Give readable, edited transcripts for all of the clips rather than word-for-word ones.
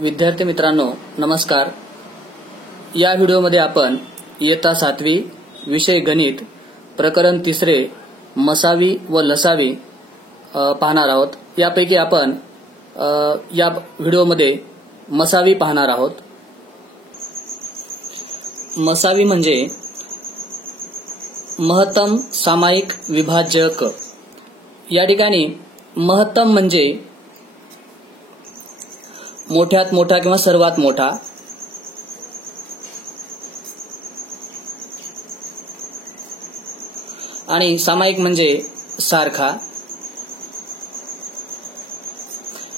विद्यार्थी मित्रांनो नमस्कार। या व्हिडिओमध्ये आपण इयत्ता 7वी विषय गणित प्रकरण 3 मसावी व लसावी पाहणार आहोत। यापैकी आपण या व्हिडिओमध्ये मसावी पाहणार आहोत। मसावी म्हणजे महत्तम सामायिक विभाजक। या ठिकाणी महत्तम म्हणजे मोठ्यात मोठा किंवा सर्वात मोठा, आणि सामायिक म्हणजे सारखा,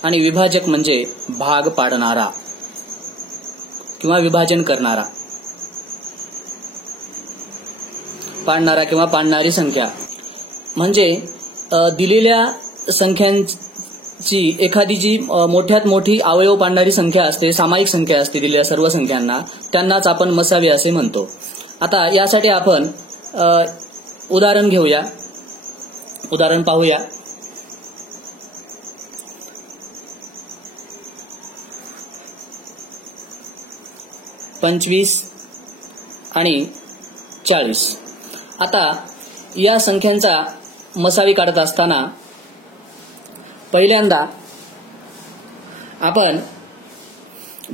आणि विभाजक म्हणजे भाग पाडणारा किंवा विभाजन करणारा, पाडणारा किंवा पाडणारी संख्या। म्हणजे दिलेल्या संख्यांची एखादी जी मोठ्यात मोठी अवयव पाडणारी संख्या असते, सामायिक संख्या असते दिलेल्या सर्व संख्यांना, त्यांनाच आपण मसावी असे म्हणतो। आता यासाठी आपण उदाहरण घेऊया, उदाहरण पाहूया। पंचवीस आणि 40। आता या संख्यांचा मसावी काढत असताना पहिल्यांदा आपण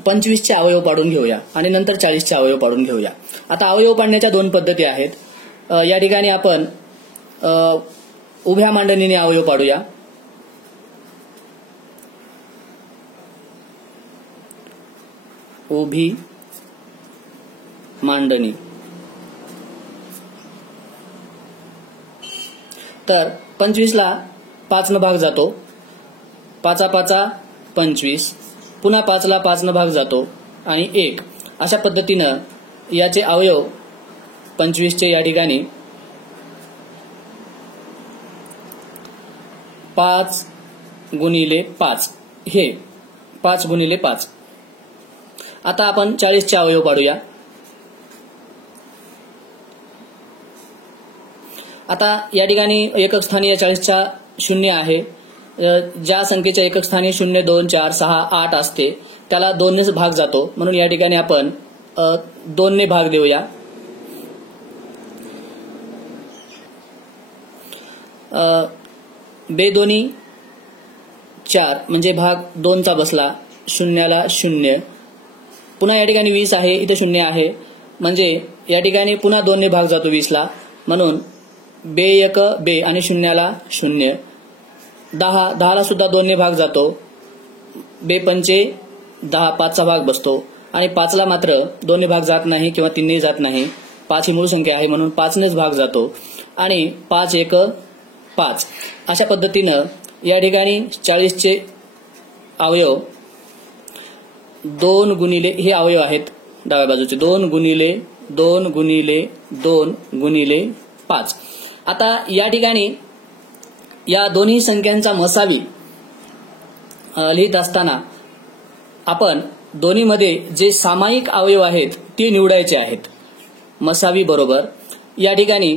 25 चे अवयव पाडून घेऊया आणि नंतर 40 चे अवयव पाडून घेऊया। आता अवयव पाडण्याच्या दोन पद्धती आहेत। या ठिकाणी आपण उभ्या मांडणीने अवयव पाडूया। उभी मांडणी। तर 25 ला 5 न भाग जातो, 5 5 25, पुन्हा 5 ला 5 न भाग जातो आणि 1। अशा पद्धतीनं याचे अवयव 25 चे या ठिकाणी 5 गुणिले 5, हे 5 गुणिले 5। आता आपण 40 चे अवयव पाडूया। आता या ठिकाणी एकक स्थानी या 40 चा 0 आहे। ज्या संख्येच्या एकक स्थानी 0 2 4 6 8 असते त्याला 2 ने भाग जातो, म्हणून या ठिकाणी आपण 2 ने भाग देऊया। बेदोनी 4 म्हणजे भाग 2 चा बसला, 0 ला 0। पुन्हा या ठिकाणी 20 आहे, इथे 0 आहे, म्हणजे या ठिकाणी पुन्हा 2 ने भाग जातो 20 ला, म्हणून बे 1 बे आणि 0 ला 0। 10 ला सुद्धा 2 ने भाग जातो, बे पंचे 10, 5 चा भाग बसतो, आणि 5 ला मात्र 2 ने भाग जात नाही किंवा 3 ने जात नाही। 5 ही मूळ संख्या आहे म्हणून 5 नेच भाग जातो, आणि 5 1 5। अशा पद्धतीनं या ठिकाणी 40 चे अवयव 2 गुणिले, हे अवयव आहेत डाव्या बाजूचे, 2 गुणिले 2 गुणिले 2 गुणिले 5। आता या ठिकाणी या दोन्ही संख्यांचा मसावी लिहित असताना आपण दोन्हीमध्ये जे सामायिक अवयव आहेत ते निवडायचे आहेत। मसावी बरोबर या ठिकाणी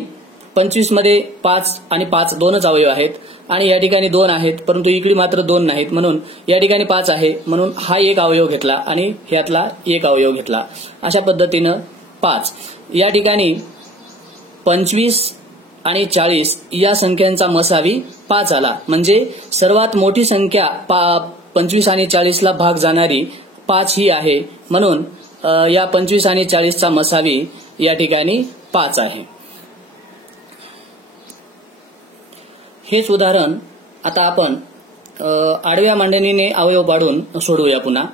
25 मध्ये 5 आणि 5 दोनच अवयव आहेत, आणि या ठिकाणी 2 आहेत परंतु इकडे मात्र 2 नाहीत, म्हणून या ठिकाणी 5 आहे म्हणून हा एक अवयव घेतला आणि ह्यातला एक अवयव घेतला। अशा पद्धतीनं 5 या ठिकाणी 25 आणि 40 या संख्यांचा मसावी 5 आला, म्हणजे सर्वात मोठी संख्या 25 आणि 40 ला भाग जाणारी 5 ही आहे, म्हणून या 25 आणि 40 चा मसावी या ठिकाणी 5 आहे। हेच उदाहरण आता आपण आडव्या मांडणीने अवयव पाडून सोडवूया पुन्हा।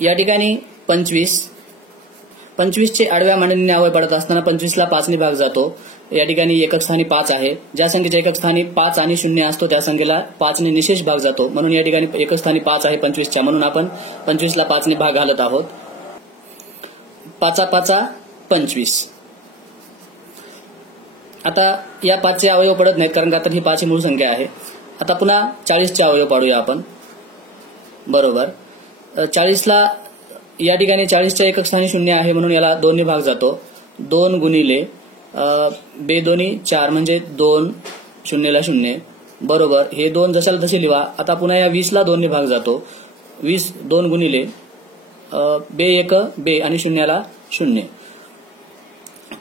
या ठिकाणी 25 चे आडव्या मांडणीने अवयव पाडत असताना 25 ला 5 ने भाग जातो, या ठिकाणी एकक स्थानी 5 आहे। ज्या संख्येच्या एकक स्थानी 5 आणि 0 असतो त्या संख्येला 5 ने निशेष भाग जातो, म्हणून या ठिकाणी एकक स्थानी 5 आहे 25 च्या, म्हणून आपण 25 ला 5 ने भाग घालत आहोत। 5 5 25। आता या 5 चे अवयव पडत नाहीत कारण का तर ही 5 ही मूळ संख्या आहे। आता पुन्हा 40 चे अवयव पाडूया आपण। बरोबर 40 ला या ठिकाणी 40 च्या एकक स्थानी 0 आहे म्हणून याला 2 ने भाग जातो, 2 गुणिले बेदोनी 4 म्हणजे 2 0 ला 0 बरोबर हे 2 जशाला तसे लिहा। आता पुन्हा या 20 ला 2 ने भाग जातो, 20 2 गुणिले बे 1 बे आणि शून्याला 0.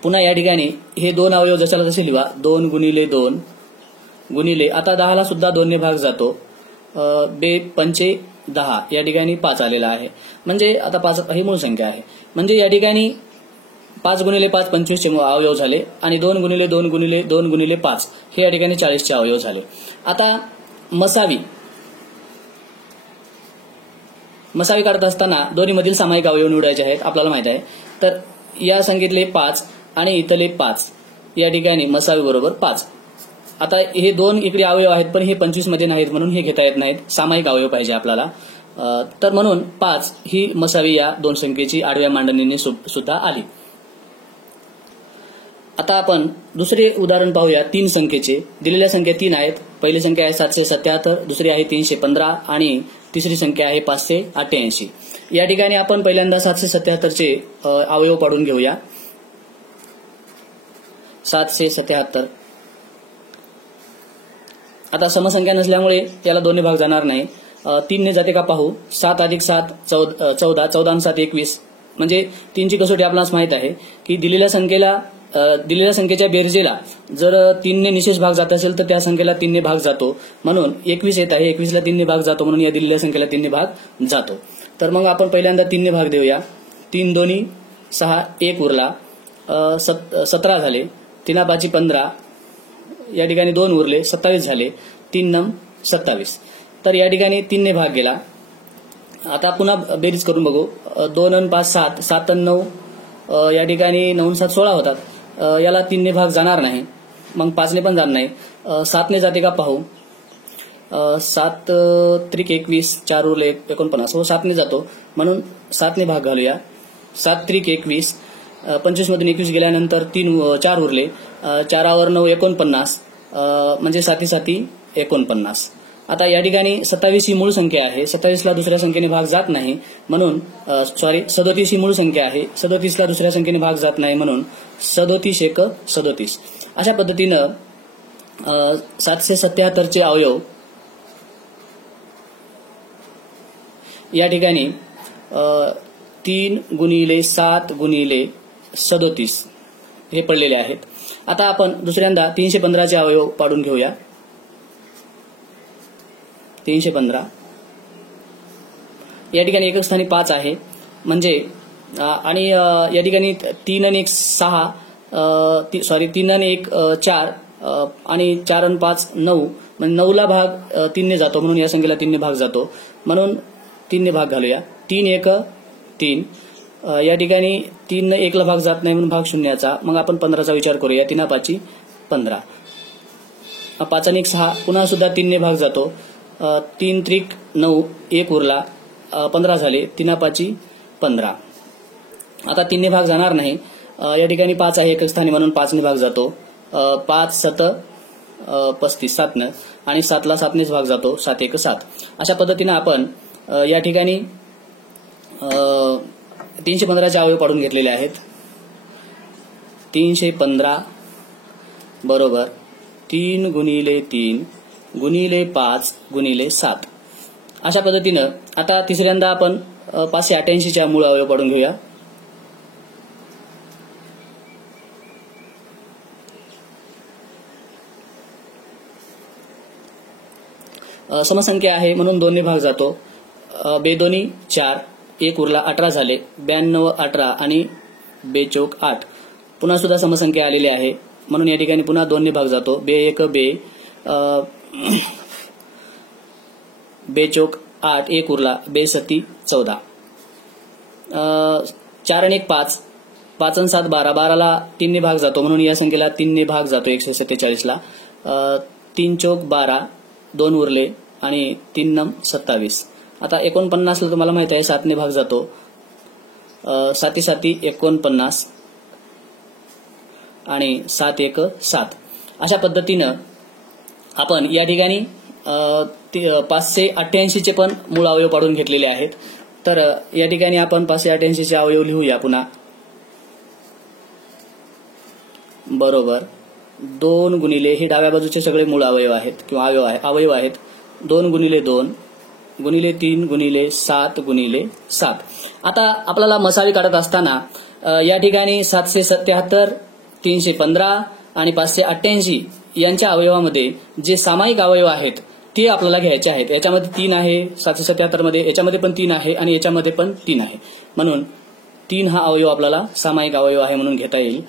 पुन्हा या ठिकाणी हे दोन अवयव जशाला तसे लिहा. 2 गुणिले 2 गुणिले आता 10 ला सुद्धा 2 ने भाग जातो. बे 5 10 या ठिकाणी 5 आलेला आहे. म्हणजे आता 5 ही मूळ संख्या आहे. म्हणजे या ठिकाणी 5 गुणिले 5 25 चे अवयव झाले आणि 2 गुणिले 2 गुणिले 2 गुणिले 5 हे या ठिकाणी 40 चे अवयव झाले. आता मसावी काढत असताना दोन्ही मधील सामायिक अवयव निवडायचे आहेत आपल्याला माहित आहे. तर या संख्येतले 5 आणि इथले 5 या ठिकाणी मसावी बरोबर 5. आता हे दोन इकडे अवयव आहेत पण हे 25 मध्ये नाहीत म्हणून हे घेता येत नाहीत. सामायिक अवयव पाहिजे आपल्याला. तर म्हणून 5 ही मसावी या दोन संख्येची आडव्या मांडणीने सुद्धा आली. आता आपण दुसरे उदाहरण पाहूया 3 संख्येचे. दिलेल्या संख्या 3 आहेत. पहिली संख्या आहे 777, दुसरी आहे 315 आणि तिसरी संख्या आहे 588. या ठिकाणी आपण पहिल्यांदा 777 चे अवयव पाडून घेऊया. 777 आता समसंख्या नसल्यामुळे याला 2 ने भाग जाणार नाही. 3 ने जाते का पाहू. 7 अधिक 7 14 14 आणि 7 21. म्हणजे 3 ची कसोटी आपल्याला माहित आहे की दिलेल्या संख्येच्या बेरजेला जर 3 ने निशेष भाग जात असेल तर त्या संख्येला 3 ने भाग जातो. म्हणून 21 येत आहे. 21 ला 3 ने भाग जातो म्हणून या दिलेल्या संख्येला 3 ने भाग जातो. तर मग आपण पहिल्यांदा 3 ने भाग देऊया. 3 दोन्ही 6 1 उरला. 17 झाले. 3 5 15 या ठिकाणी 2 उरले 27 झाले. 3 9 27. तर या ठिकाणी 3 ने भाग गेला. आता पुन्हा बेरीज करून बघू. 2 आणि 5 7 7 आणि 9 या ठिकाणी 9 7 16 होतात. याला 3 ने भाग जाणार नाही. मग 5 ने पण जाणार नाही. 7 ने जाते का पाहू. 7 त्रिक 21 4 उरले 49 हो 7 ने जातो म्हणून 7 ने भाग घालूया. 7 त्रिक 21 25 मधून 21 गेल्यानंतर 4 उरले. 4 9 49 म्हणजे 7 7 49. आता या ठिकाणी 27 ही मूळ संख्या आहे. 27 ला दुसऱ्या संख्येने भाग जात नाही म्हणून 37 ही मूळ संख्या आहे. 37 ला दुसऱ्या संख्येने भाग जात नाही म्हणून 37 1 37. अशा पद्धतीनं 777 चे अवयव या ठिकाणी 3 गुणिले 7 गुणिले 37 हे पडलेले आहेत. आता आपण दुसऱ्यांदा 315 चे अवयव पाडून घेऊया. 315 या ठिकाणी एकक स्थानी 5 आहे म्हणजे आणि या ठिकाणी 3 आणि 1 6 3 आणि 1 4 आणि 4 आणि 5 9 म्हणजे 9 ला भाग 3 ने जातो म्हणून या संख्येला 3 ने भाग जातो म्हणून 3 ने भाग घालूया. 3 1 3 या ठिकाणी 3 ने 1 ला भाग जात नाही म्हणून भाग शून्याचा. मग आपण 15 चा विचार करूया. 3 5 15 5 आणि 1 6 पुन्हा सुद्धा 3 ने भाग जातो. 3 त्रिक 9 1 उरला 15 झाले. 3 5 15 आता 3 ने भाग जाणार नाही. या ठिकाणी 5 आहे एकक स्थानी म्हणून 5 ने भाग जातो. 5 7 35 7 न आणि 7 ला 7 नेच भाग जातो. 7 1 7. अशा पद्धतीने आपण या ठिकाणी 315 चे अवयव पाडून घेतलेले आहेत. 315 बरोबर 3 गुणिले 3 गुणिले 5 गुणिले 7. अशा पद्धतीनं आता तिसऱ्यांदा आपण 588 च्या मूळ अवयव पाडून घेऊया. समसंख्या आहे म्हणून 2 ने भाग जातो. बेदोनी 4 1 उरला 18 झाले. 92 18 आणि बेचोक 8 पुन्हा सुद्धा समसंख्या आलेली आहे म्हणून या ठिकाणी पुन्हा 2 ने भाग जातो. बे 1 बे बेचोक 8 1 उरला. बे 7 14 4 आणि 1 5 5 आणि 7 12 12 ला 3 ने भाग जातो म्हणून या संख्येला 3 ने भाग जातो 147 ला. 3 चौक 12 2 उरले आणि 3 9 27. आता 49 ला तुम्हाला माहित आहे 7 ने भाग जातो. 7 7 49 आणि 7 1 7. अशा पद्धतीनं आपण या ठिकाणी 588 चे पण मूळ अवयव पाडून घेतलेले आहेत. तर या ठिकाणी आपण 588 चे अवयव लिहूया पुन्हा. बरोबर 2 गुणिले हे डाव्या बाजूचे सगळे मूळ अवयव आहेत किंवा अवयव आहेत. 2 गुणिले 2 गुणिले 3 गुणिले 7 गुणिले 7. आता आपल्याला मसावी काढत असताना या ठिकाणी 777, 315 आणि 588 यांच्या अवयवामध्ये जे सामायिक अवयव आहेत ते आपल्याला घ्यायचे आहेत. याच्यामध्ये 3 आहे, 777 मध्ये याच्यामध्ये पण 3 आहे आणि याच्यामध्ये पण 3 आहे. म्हणून 3 हा अवयव आपल्याला सामायिक अवयव आहे म्हणून घेता येईल.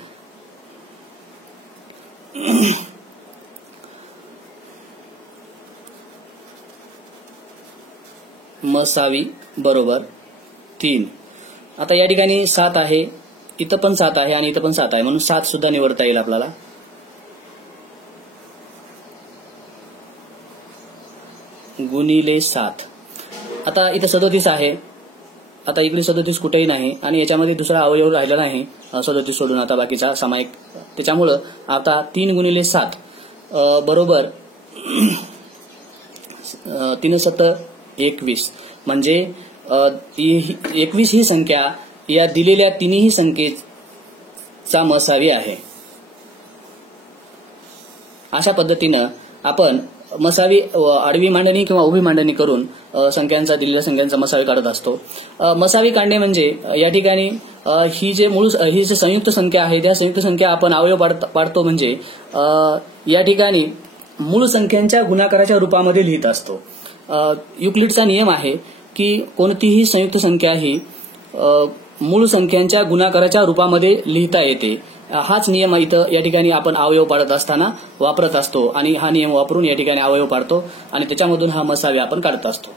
मसावी बरोबर 3. आता या ठिकाणी 7 आहे, इथं पण 7 आहे आणि इथं पण 7 आहे म्हणून 7 सुद्धा निवडता येईल आपल्याला. गुणिले 7. आता इथं 37 आहे. आता इकडे 37 कुठेही नाही आणि याच्यामध्ये दुसरा अवयव राहिला नाही 37 सोडून आता बाकीचा सामायिक. त्याच्यामुळं आता 3 गुणिले 7 बरोबर 3 7 21. म्हणजे 21 ही संख्या या दिलेल्या तिन्ही संख्येचा मसावी आहे. अशा पद्धतीनं आपण मसावी आडवी मांडणी किंवा उभी मांडणी करून दिलेल्या संख्यांचा मसावी काढत असतो. मसावी काढणे म्हणजे या ठिकाणी ही जी संयुक्त संख्या आहे त्या संयुक्त संख्या आपण अवयव पाडतो म्हणजे या ठिकाणी मूळ संख्यांच्या गुणाकाराच्या रूपामध्ये लिहित असतो. युक्लिडचा नियम आहे की कोणतीही संयुक्त संख्या ही मूळ संख्यांच्या गुणाकाराच्या रूपामध्ये लिहिता येते. हाच नियम इथं या ठिकाणी आपण अवयव पाडत असताना वापरत असतो आणि हा नियम वापरून या ठिकाणी अवयव पाडतो आणि त्याच्यामधून हा मसावी आपण काढत असतो.